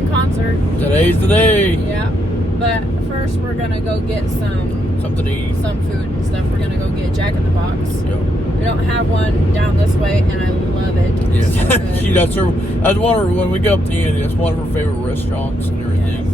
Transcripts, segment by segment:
Shelton concert. Today's the day. Yeah. But first we're going to go get something to eat. Some food and stuff. We're going to go get Jack in the Box. Yep. We don't have one down this way, and I love it. Yes. That's one of her, when we go up to Indy, that's one of her favorite restaurants and everything.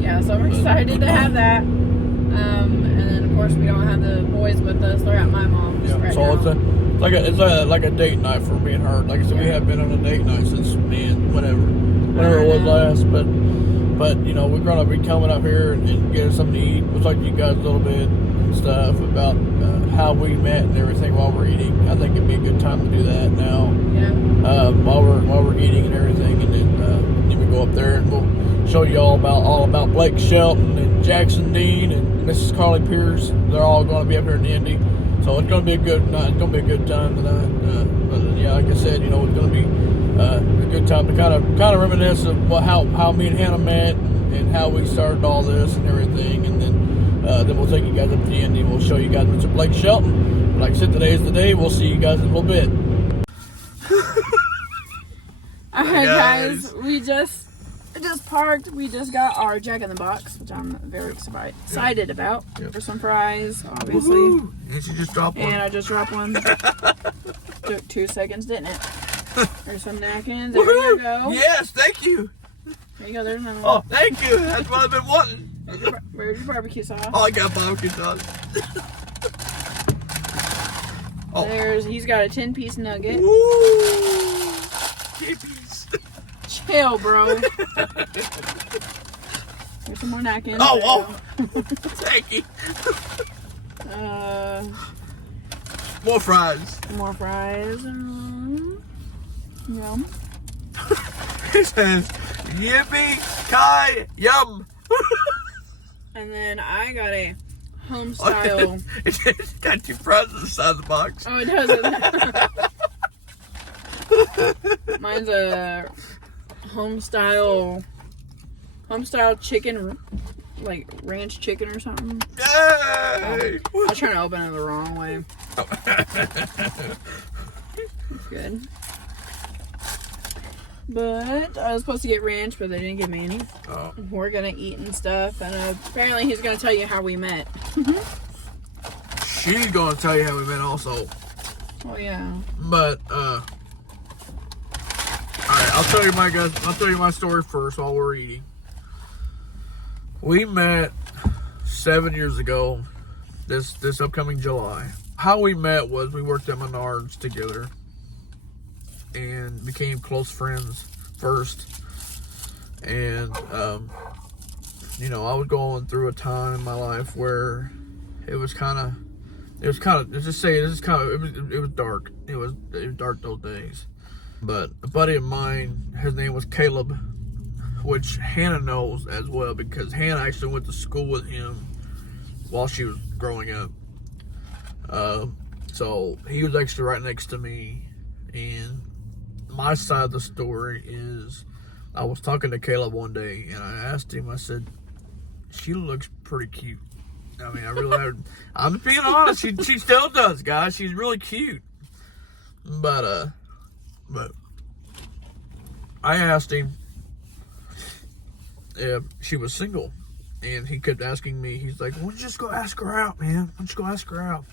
Yes. So I'm excited to have that. And then of course we don't have the boys with us. They're at my mom's right so now. it's like a date night for me and her. Like I said, we have been on a date night since whenever it was last. But we're gonna be coming up here and getting something to eat. We'll talk to you guys a little bit and stuff about how we met and everything while we're eating. I think it'd be a good time to do that now. Yeah. While we're eating and everything, and then we go up there and we'll show you all about Blake Shelton and Jackson Dean and Mrs. Carly Pierce. They're all going to be up here in Indy, so it's going to be a good night. It's going to be a good time tonight. But like I said, it's going to be a good time to kind of reminisce of how me and Hannah met and how we started all this and everything, and then we'll take you guys up to Indy. We'll show you guys Mr. Blake Shelton. But like I said, today is the day. We'll see you guys in a little bit. All right, guys, we just parked. We just got our Jack in the Box, which I'm very excited about. For some fries, obviously. Woo-hoo. And she just dropped one. And I just dropped one. Took 2 seconds, didn't it? There's some napkins. There you go. Yes, thank you. There you go. There's another Oh, one. thank you. That's what I've been wanting. Where's your barbecue sauce? Oh, I got barbecue sauce. He's got a 10-piece nugget. Woo! 10-piece. Chill, bro. There's some more napkins. Oh. Thank you. More fries. More fries. Yum. It says, yippee ki yum. And then I got a home style. It's got 2 fries on the side of the box. Oh, it doesn't. Mine's a home style chicken, like ranch chicken or something. Yay! I was trying to open it the wrong way. It's good. But I was supposed to get ranch, but they didn't give me any. Oh. We're gonna eat and stuff, and apparently he's gonna tell you how we met. She's gonna tell you how we met also. Oh yeah. But alright, I'll tell you my story first while we're eating. We met 7 years ago, this upcoming July. How we met was we worked at Menards together and became close friends first. And I was going through a time in my life where it was dark. It was dark those days. But a buddy of mine, his name was Caleb, which Hannah knows as well because Hannah actually went to school with him while she was growing up. So he was actually right next to me, and my side of the story is I was talking to Caleb one day and I asked him, I said, she looks pretty cute. I mean, I'm being honest, she still does, guys. She's really cute. But I asked him if she was single, and he kept asking me, he's like, why don't you just go ask her out, man? Why don't you go ask her out?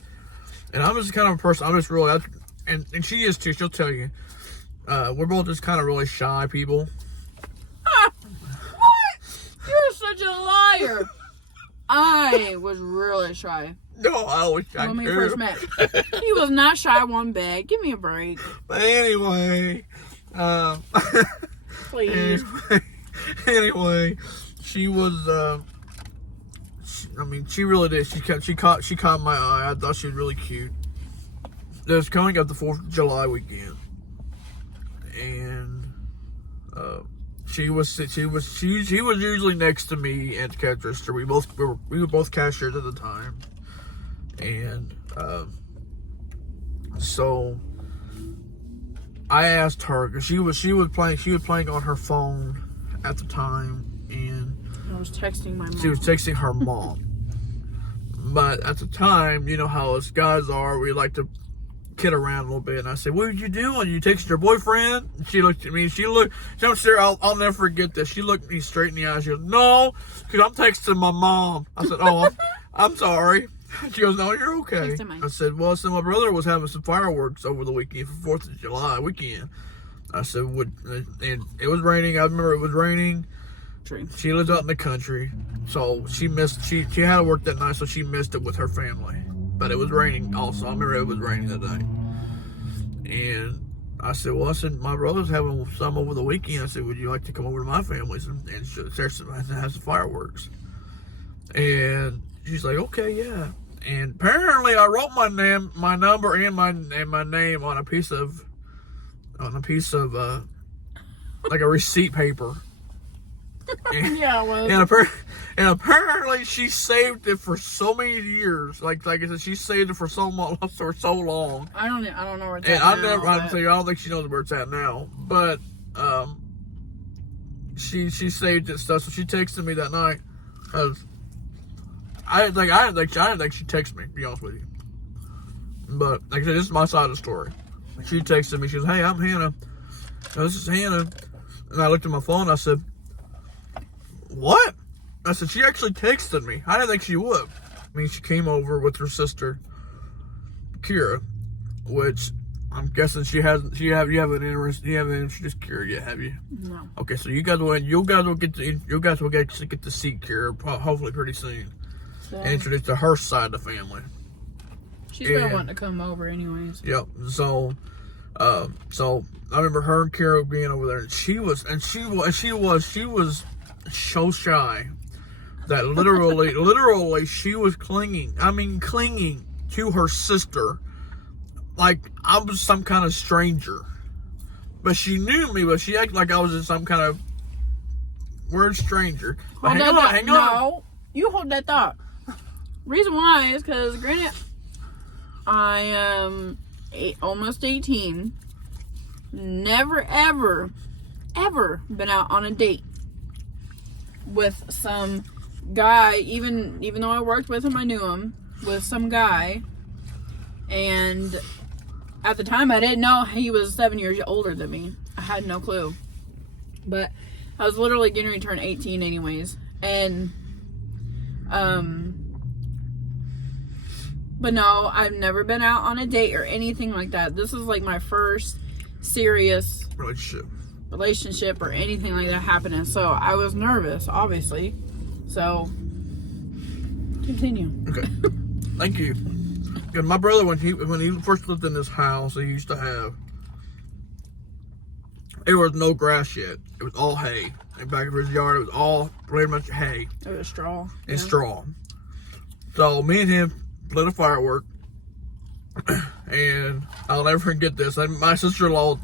And I'm just kind of a person, I'm just really, and she is too, she'll tell you, we're both just kind of really shy people. What? You're such a liar. I was really shy. No, I was shy when we first met. He was not shy one bit. Give me a break. But anyway, please. Anyway, she was, she really did. She caught my eye. I thought she was really cute. It was coming up the 4th of July weekend, and she was usually next to me at the cash register. We were both cashiers at the time, and so I asked her because she was playing on her phone at the time, and I was texting my mom. She was texting her mom. But at the time, you know how us guys are, we like to kid around a little bit, and I said, "What did you do? You texted your boyfriend?" And she looked at me. She don't stare. I'll never forget this. She looked me straight in the eyes. She goes, "No, because I'm texting my mom." I said, "Oh, I'm sorry." She goes, "No, you're okay." I said, "Well, so my brother was having some fireworks over the weekend for 4th of July weekend." I said, and it was raining. I remember it was raining. True. She lives out in the country, so she had to work that night, so she missed it with her family. But it was raining also. I remember it was raining that night. And I said, my brother's having some over the weekend. I said, would you like to come over to my family's and have some fireworks? And she's like, okay, yeah. And apparently I wrote my number and my name on a piece of like a receipt paper. And, yeah, well. And apparently she saved it for so many years. Like I said, she saved it for so long. I don't know where it's and at I don't think she knows where it's at now. But she saved it stuff. So she texted me that night. I didn't think she texted me, to be honest with you. But like I said, this is my side of the story. She texted me. She goes, "Hey, I'm Hannah. This is Hannah." And I looked at my phone. And I said, "What?" I said, "She actually texted me. I didn't think she would." I mean, she came over with her sister, Kira, which I'm guessing you haven't introduced Kira yet, have you? No. Okay, so you guys will get to see Kira hopefully pretty soon, and introduce to her side of the family. She's been wanting to come over anyways. Yep. So I remember her and Kira being over there, and she was so shy that literally she was clinging to her sister like I was some kind of stranger. But she knew me, but she acted like I was just some kind of weird stranger. Hang on. No, you hold that thought. Reason why is because, granted, I am almost 18. Never, ever been out on a date with some guy, even though I worked with him, I knew him, with some guy. And at the time, I didn't know he was 7 years older than me. I had no clue. But I was literally getting ready to turn 18 anyways. And, but no, I've never been out on a date or anything like that. This is like my first serious relationship or anything like that happening. So I was nervous, obviously. So continue. Okay. Thank you. Because my brother, when he first lived in this house he used to have, there was no grass yet. It was all hay. In back of his yard, it was all pretty much hay. It was straw. And straw. So me and him lit a firework, and I'll never forget this. My sister-in-law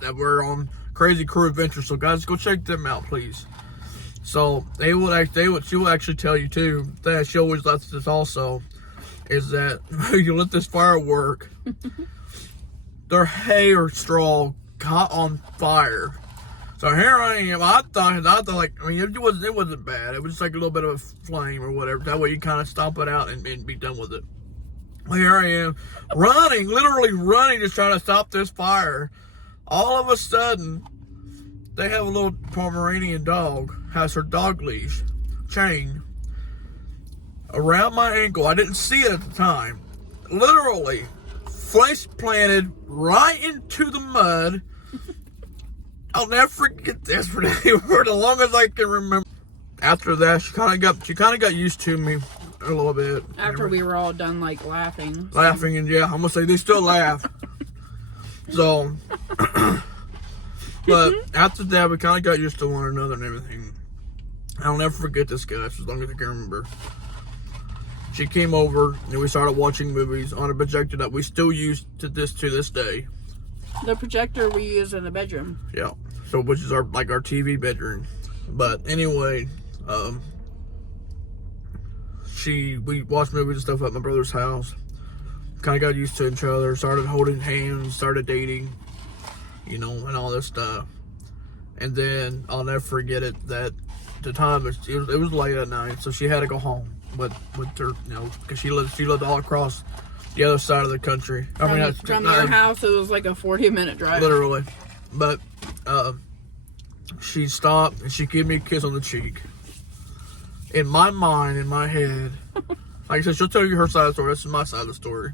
that were on Crazy Crew Adventures, so guys, go check them out, please. So she will actually tell you too that she always lets this also is that you let this firework, their hay or straw caught on fire. So here I am. I thought it wasn't bad. It was just like a little bit of a flame or whatever. That way you kind of stomp it out and be done with it. Well, here I am, literally running, just trying to stop this fire. All of a sudden, they have a little Pomeranian dog, has her dog leash chain around my ankle. I didn't see it at the time. Literally, face planted right into the mud. I'll never forget this for the longest I can remember. After that, she kind of got used to me a little bit. After we were all done, like, laughing. Laughing, and yeah, I'm gonna say they still laugh. So, but after that, we kind of got used to one another and everything. I'll never forget this, guys, as long as I can remember. She came over and we started watching movies on a projector that we still use to this day. The projector we use in the bedroom. Yeah. So, which is our TV bedroom. But anyway, we watched movies and stuff at my brother's house. Kind of got used to each other. Started holding hands. Started dating. And all this stuff. And then I'll never forget it that the time it was late at night, so she had to go home with her, because she lived all across the other side of the country. From your house, it was like a 40-minute drive. Literally. But she stopped and she gave me a kiss on the cheek. In my mind, in my head, like I said, she'll tell you her side of the story. This is my side of the story.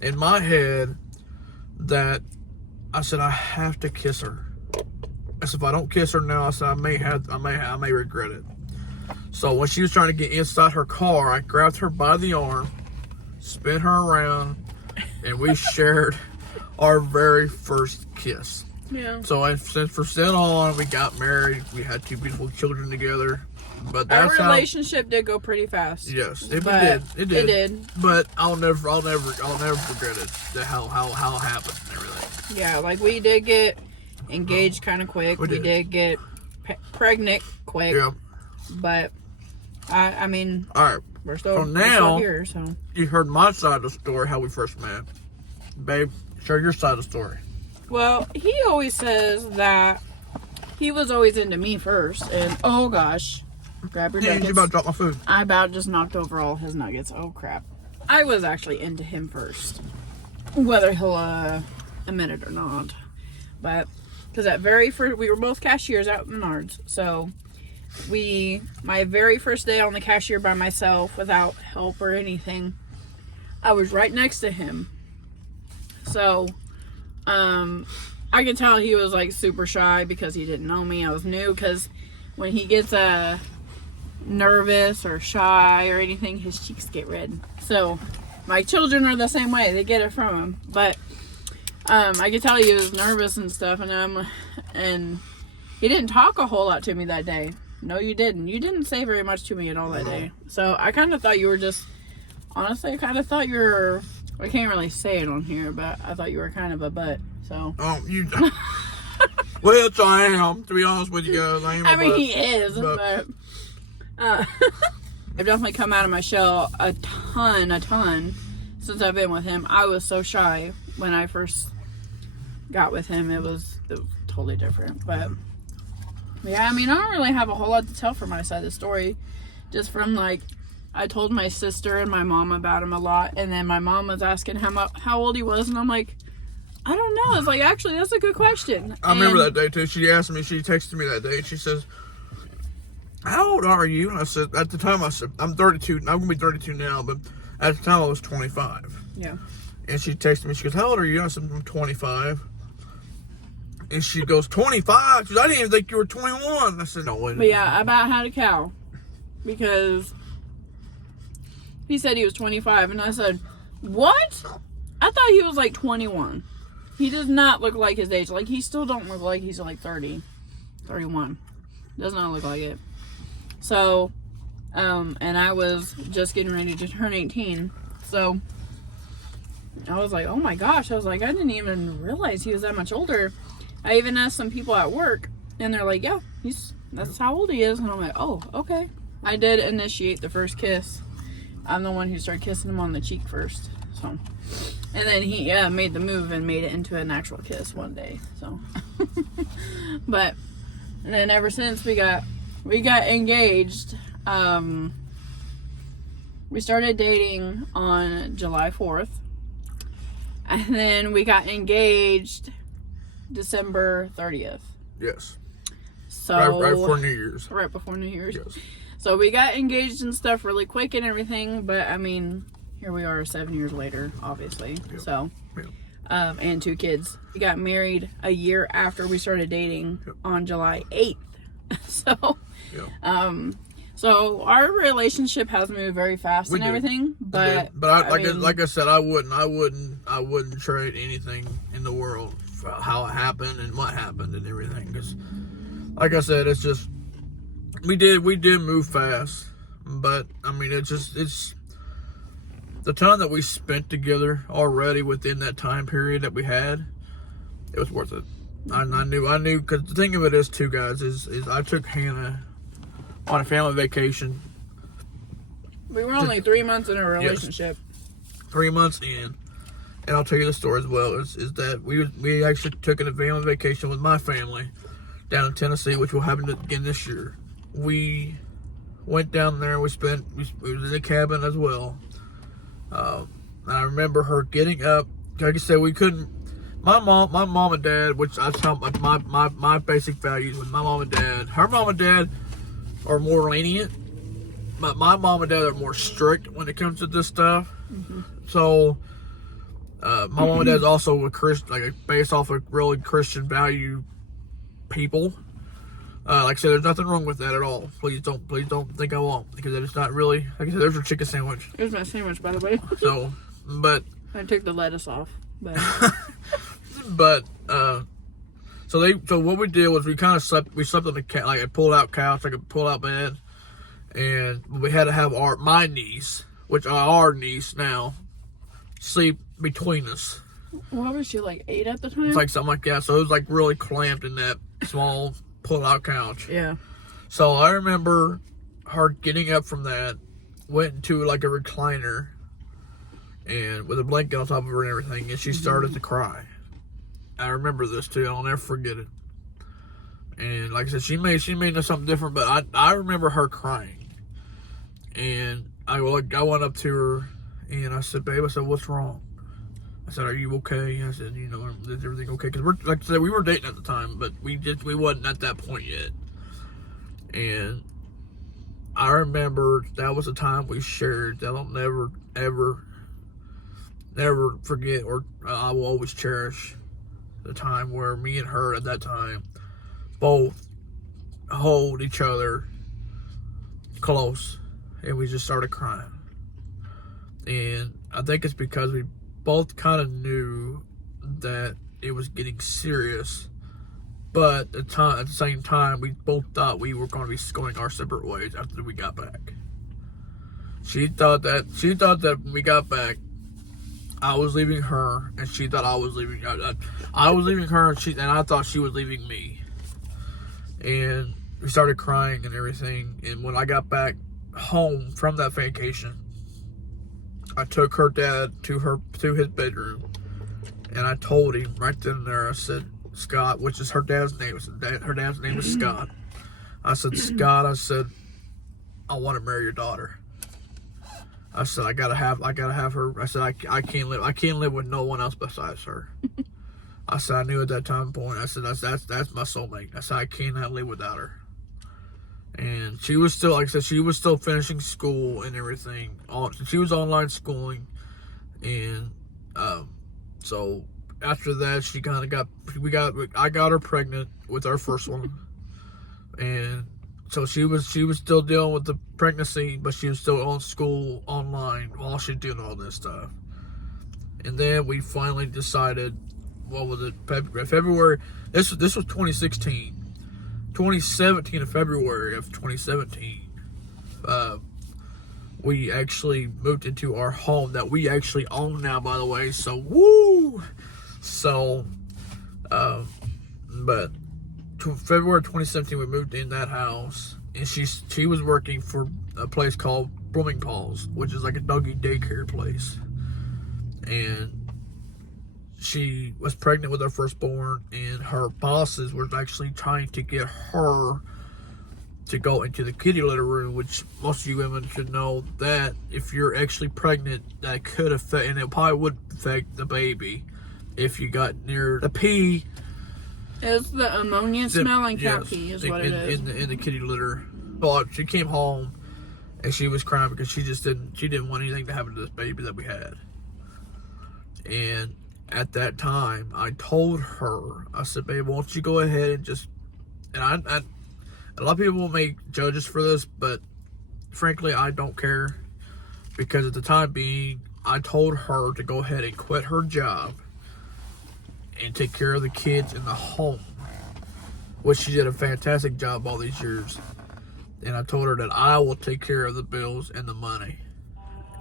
In my head, that I said I have to kiss her. I said if I don't kiss her now, I said I may regret it. So when she was trying to get inside her car, I grabbed her by the arm, spin her around, and we shared our very first kiss. Yeah. So since from then on, we got married. We had 2 beautiful children together. But that's our relationship did go pretty fast. Yes, it did. It did. But I'll never forget it. How it happened and everything. Yeah, like we did get engaged kind of quick. We did get pregnant quick. Yeah. But I mean, all right. We're still here. So you heard my side of the story, how we first met, babe. Share your side of the story. Well, he always says that he was always into me first, and oh gosh, grab your nuggets. You about to drop my food. I about just knocked over all his nuggets. Oh crap! I was actually into him first, whether he'll admit it or not. But because at very first, we were both cashiers out in Menards, so my very first day on the cashier by myself, without help or anything, I was right next to him. So, I could tell he was like super shy because he didn't know me. I was new, because when he gets nervous or shy or anything, his cheeks get red. So my children are the same way. They get it from him. But I could tell he was nervous and stuff, and he didn't talk a whole lot to me that day. No, you didn't. You didn't say very much to me at all that day. So I kind of thought you were just, honestly, I kind of thought you were, I can't really say it on here, but I thought you were kind of a butt. So. Oh, you. Well, I am, to be honest with you guys. I mean, he is, but I've definitely come out of my shell a ton since I've been with him. I was so shy when I first got with him. It was totally different. But yeah, I mean, I don't really have a whole lot to tell from my side of the story. Just from like, I told my sister and my mom about him a lot, and then my mom was asking how old he was, and I'm like, I don't know. It's like, actually, that's a good question. I remember that day too. She asked me, she texted me that day, and she says, how old are you? And I said, at the time, I said, I'm 32. I'm going to be 32 now, but at the time I was 25. Yeah. And she texted me, she goes, how old are you? I said, I'm 25. And she goes, 25? She goes, I didn't even think you were 21. I said, no. But yeah, I about had a cow, because he said he was 25, and I said, what? I thought he was like 21. He does not look like his age. Like, he still don't look like he's like 30, 31. Does not look like it. So, and I was just getting ready to turn 18. So, I was like, oh my gosh. I was like, I didn't even realize he was that much older. I even asked some people at work, and they're like, yeah, that's how old he is. And I'm like, oh, okay. I did initiate the first kiss. I'm the one who started kissing him on the cheek first. So, and then he made the move and made it into an actual kiss one day. So, but and then ever since we got engaged. We started dating on July 4th, and then we got engaged December 30th. Yes. So right before New Year's. Right before New Year's. Yes. So we got engaged and stuff really quick and everything, but I mean, here we are 7 years later, obviously. Yep. So, yep. And 2 kids. We got married a year after we started dating. Yep. On July 8th. So, yep. So our relationship has moved very fast and everything, but like I said, I wouldn't trade anything in the world for how it happened and what happened and everything. Because, like I said, it's just we did move fast, but I mean it's the time that we spent together already within that time period that we had. It was worth it. Mm-hmm. I knew because the thing of it is too, guys, is I took Hannah on a family vacation. We were only 3 months in a relationship. Yes, 3 months in, and I'll tell you the story as well. Is that we actually took a family vacation with my family down in Tennessee, which will happen again this year. We went down there. We was in the cabin as well. And I remember her getting up. Like I said, we couldn't. My mom and dad, which I tell my basic values with my mom and dad. Her mom and dad are more lenient, but my mom and dad are more strict when it comes to this stuff. Mm-hmm. So, my mom and dad's also a Christian, like based off of really Christian value people. Like I said, there's nothing wrong with that at all. Please don't think I won't, because it's not really. Like I said, there's your chicken sandwich. There's my sandwich, by the way. So, but I took the lettuce off. But, so what we did was we kind of slept. We slept on the like a pulled out couch, like a pulled out bed, and we had to have my niece, which are our niece now, sleep between us. What was she, like 8 at the time? It's like something like that. So it was like really clamped in that small pull out couch. Yeah. So I remember her getting up from that, went into like a recliner, and with a blanket on top of her and everything, and she started to cry. I remember this too. I'll never forget it. And like I said, she may know something different, but I remember her crying. And I went up to her and I said, "Babe," I said, "what's wrong?" I said, "Are you okay?" I said, "Is everything okay?" Because we're, like I said, we were dating at the time, but we wasn't at that point yet. And I remember that was a time we shared that I'll never forget, or I will always cherish. The time where me and her at that time both hold each other close, and we just started crying. And I think it's because we both kind of knew that it was getting serious, but at the same time, we both thought we were going to be going our separate ways after we got back. She thought that when we got back, I was leaving her, and she thought I was leaving. I was leaving her, and I thought she was leaving me. And we started crying and everything. And when I got back home from that vacation, I took her dad to his bedroom, and I told him right then and there. I said, "Scott," which is her dad's name. Her dad's name is Scott. I said, "Scott," I said, "I want to marry your daughter." I said, I gotta have her. I said, I can't live with no one else besides her. I said, I knew at that time point. I said, that's my soulmate. I said, I cannot live without her. And she was still, like I said, she was still finishing school and everything. She was online schooling, and so after that, she kind of I got her pregnant with our first one, and. So she was still dealing with the pregnancy, but she was still on school online while she was doing all this stuff. And then we finally decided, what was it, February? This was 2016. 2017, in February of 2017, we actually moved into our home that we actually own now, by the way. So woo! So, but. February 2017, we moved in that house, and she was working for a place called Blooming Paws, which is like a doggy daycare place. And she was pregnant with her firstborn, and her bosses were actually trying to get her to go into the kitty litter room, which most of you women should know that if you're actually pregnant, that could affect, and it probably would affect the baby if you got near the pee. It's the ammonia smelling cat pee is what it is. In the kitty litter. Well, she came home and she was crying because she didn't want anything to happen to this baby that we had. And at that time, I told her, I said, "Babe, why don't you go ahead and just," and I a lot of people will make judges for this, but frankly, I don't care, because at the time being, I told her to go ahead and quit her job and take care of the kids in the home, which she did a fantastic job all these years. And I told her that I will take care of the bills and the money.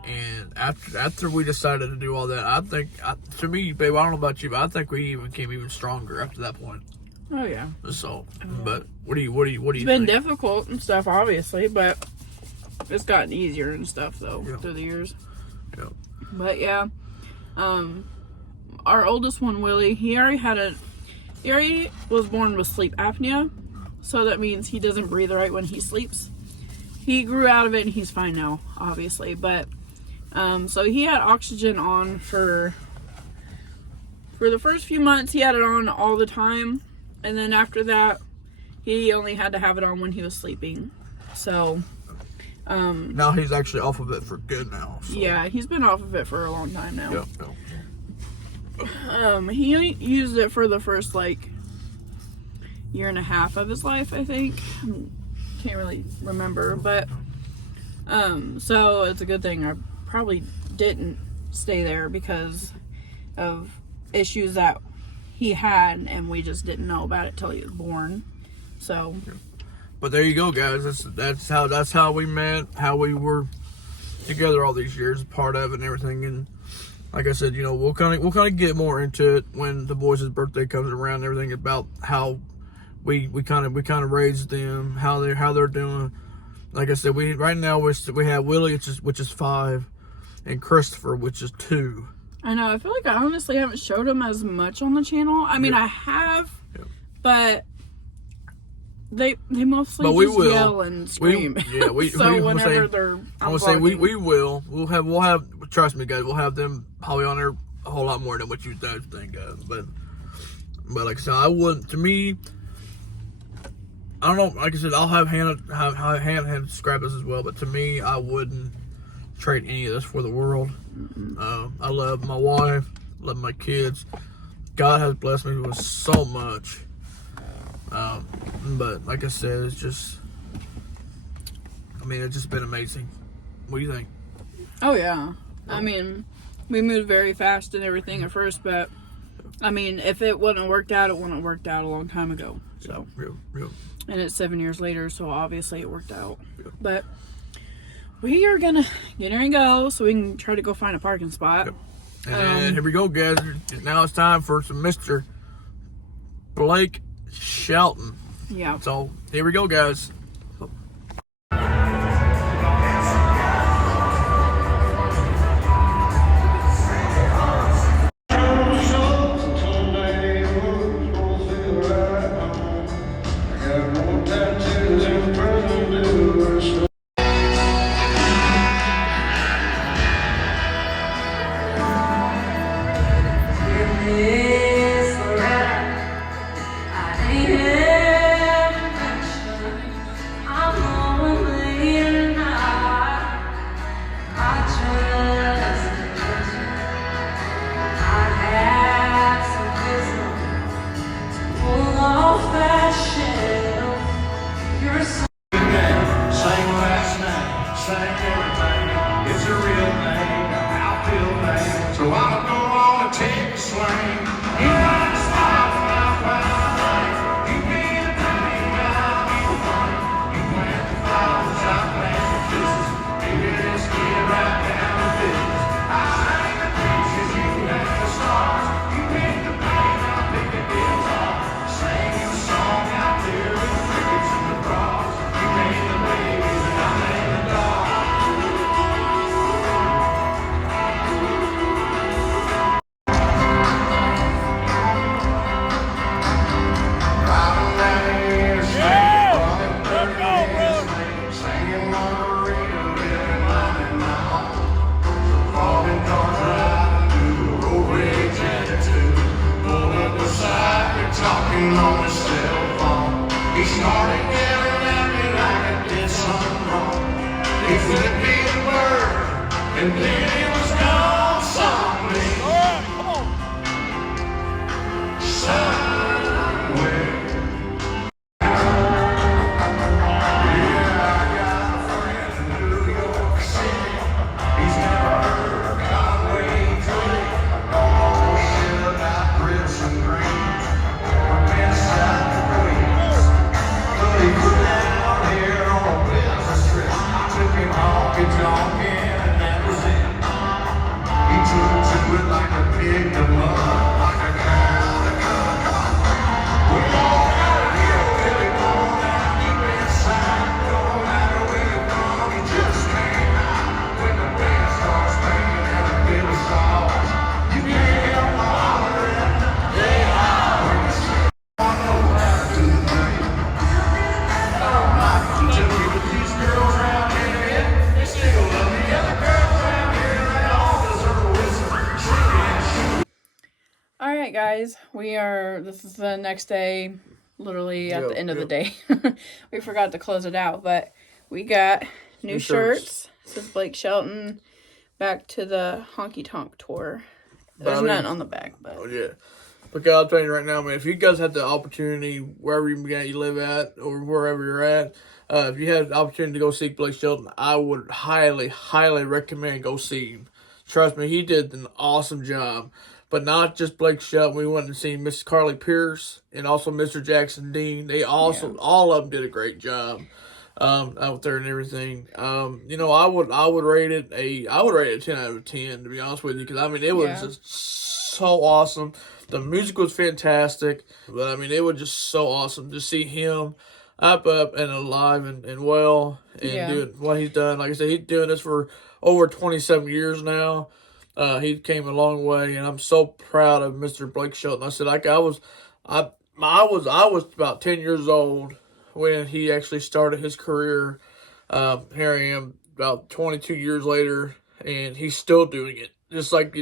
And after we decided to do all that, I think, to me, babe, I don't know about you, but I think we became even stronger after that point. Oh yeah. So, but what do you think? It's been difficult and stuff, obviously, but it's gotten easier and stuff though through the years. Yeah. But yeah, our oldest one, Willie, he already was born with sleep apnea, so that means he doesn't breathe right when he sleeps. He grew out of it and he's fine now, obviously, but so he had oxygen on for the first few months. He had it on all the time, and then after that he only had to have it on when he was sleeping. So now he's actually off of it for good now. So. Yeah, he's been off of it for a long time now. Yep. He used it for the first like year and a half of his life, I think. Can't really remember, but so it's a good thing I probably didn't stay there because of issues that he had, and we just didn't know about it till he was born. So, but there you go, guys. That's how we met, how we were together all these years, part of it and everything. And like I said, you know, we'll kind of get more into it when the boys' birthday comes around and everything, about how we kind of raised them, how they're doing. Like I said, right now we have Willie, which is 5, and Christopher, which is 2. I know. I feel like I honestly haven't showed him as much on the channel. I mean, I have, but they mostly yell and scream. So whenever they're we will. We'll have. Trust me, guys. We'll have them probably on there a whole lot more than what you guys think of. But like I said, I wouldn't. To me, I don't know. Like I said, I'll have Hannah subscribe us as well. But to me, I wouldn't trade any of this for the world. I love my wife, love my kids. God has blessed me with so much. But like I said, it's just been amazing. What do you think? Oh yeah. I mean, we moved very fast and everything at first, but I mean, if it wouldn't have worked out, it wouldn't have worked out a long time ago. So, yeah. And it's 7 years later, so obviously it worked out. Yeah. But we are gonna get her and go so we can try to go find a parking spot. Yep. And here we go, guys. Now it's time for some Mr. Blake Shelton. Yeah. So here we go, guys. And then it was gone somewhere. Come on. Somewhere. Yeah, I got a friend in New York City. He's never heard of Conway Twitty. Oh, shit about grits and greens. From inside the Queens. But he flew down here on a business trip. I took him honky-tonkin'. guys, this is the next day, literally at the end of the day. We forgot to close it out, but we got new shirts. This is Blake Shelton, back to the Honky Tonk Tour. There's nothing on the back, but. Oh, yeah. But I'll tell you right now, man, if you guys have the opportunity, wherever you live at, or wherever you're at, if you have the opportunity to go see Blake Shelton, I would highly, highly recommend go see him. Trust me, he did an awesome job. But not just Blake Shelton. We went and seen Miss Carly Pierce and also Mr. Jackson Dean. They also, all of them did a great job out there and everything. You know, I would rate it a 10 out of 10, to be honest with you, because I mean it was just so awesome. The music was fantastic, but I mean it was just so awesome to see him up and alive and well and doing what he's done. Like I said, he's doing this for over 27 years now. He came a long way, and I'm so proud of Mr. Blake Shelton. I said, like I was about 10 years old when he actually started his career. Here I am, about 22 years later, and he's still doing it, just like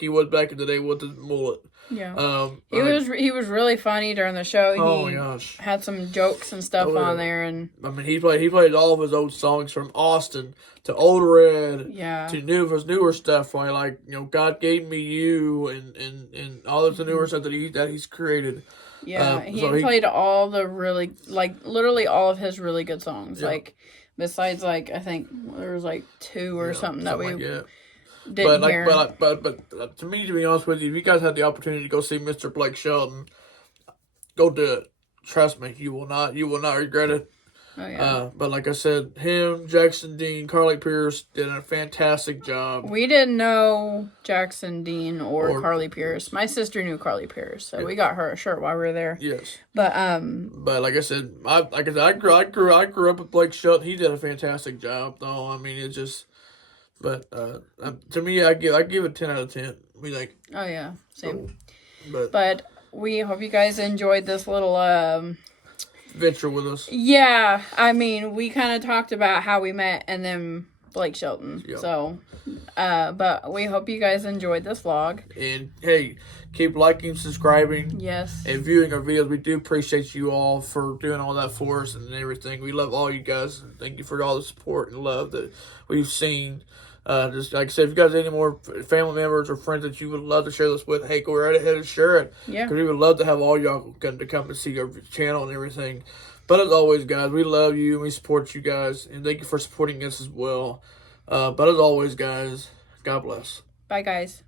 he was back in the day with his mullet. Yeah. He was really funny during the show. Oh my gosh. Had some jokes and stuff on there, and I mean he played all of his old songs from Austin to Old Red to his newer stuff, like you know, God Gave Me You and all of the newer stuff that he's created. Yeah, he played all the really, literally all of his really good songs. Yeah. Besides I think there was 2 or something that we didn't hear. But to me, to be honest with you, if you guys had the opportunity to go see Mr. Blake Shelton, go do it. Trust me, you will not regret it. Oh, yeah. But like I said, him, Jackson Dean, Carly Pierce did a fantastic job. We didn't know Jackson Dean or Carly Pierce. My sister knew Carly Pierce, so we got her a shirt while we were there. Yes. But like I said, I grew up with Blake Shelton. He did a fantastic job, though. I mean, it's just. But to me, I give it 10 out of 10. We like. Oh yeah, same. So, but we hope you guys enjoyed this little venture with us. Yeah, I mean, we kind of talked about how we met and then Blake Shelton. Yep. So, but we hope you guys enjoyed this vlog. And hey, keep liking, subscribing, and viewing our videos. We do appreciate you all for doing all that for us and everything. We love all you guys. Thank you for all the support and love that we've seen. Just like I said, if you guys have any more family members or friends that you would love to share this with, hey, go right ahead and share it. Yeah. Because we would love to have all y'all come and see our channel and everything. But as always, guys, we love you and we support you guys. And thank you for supporting us as well. But as always, guys, God bless. Bye, guys.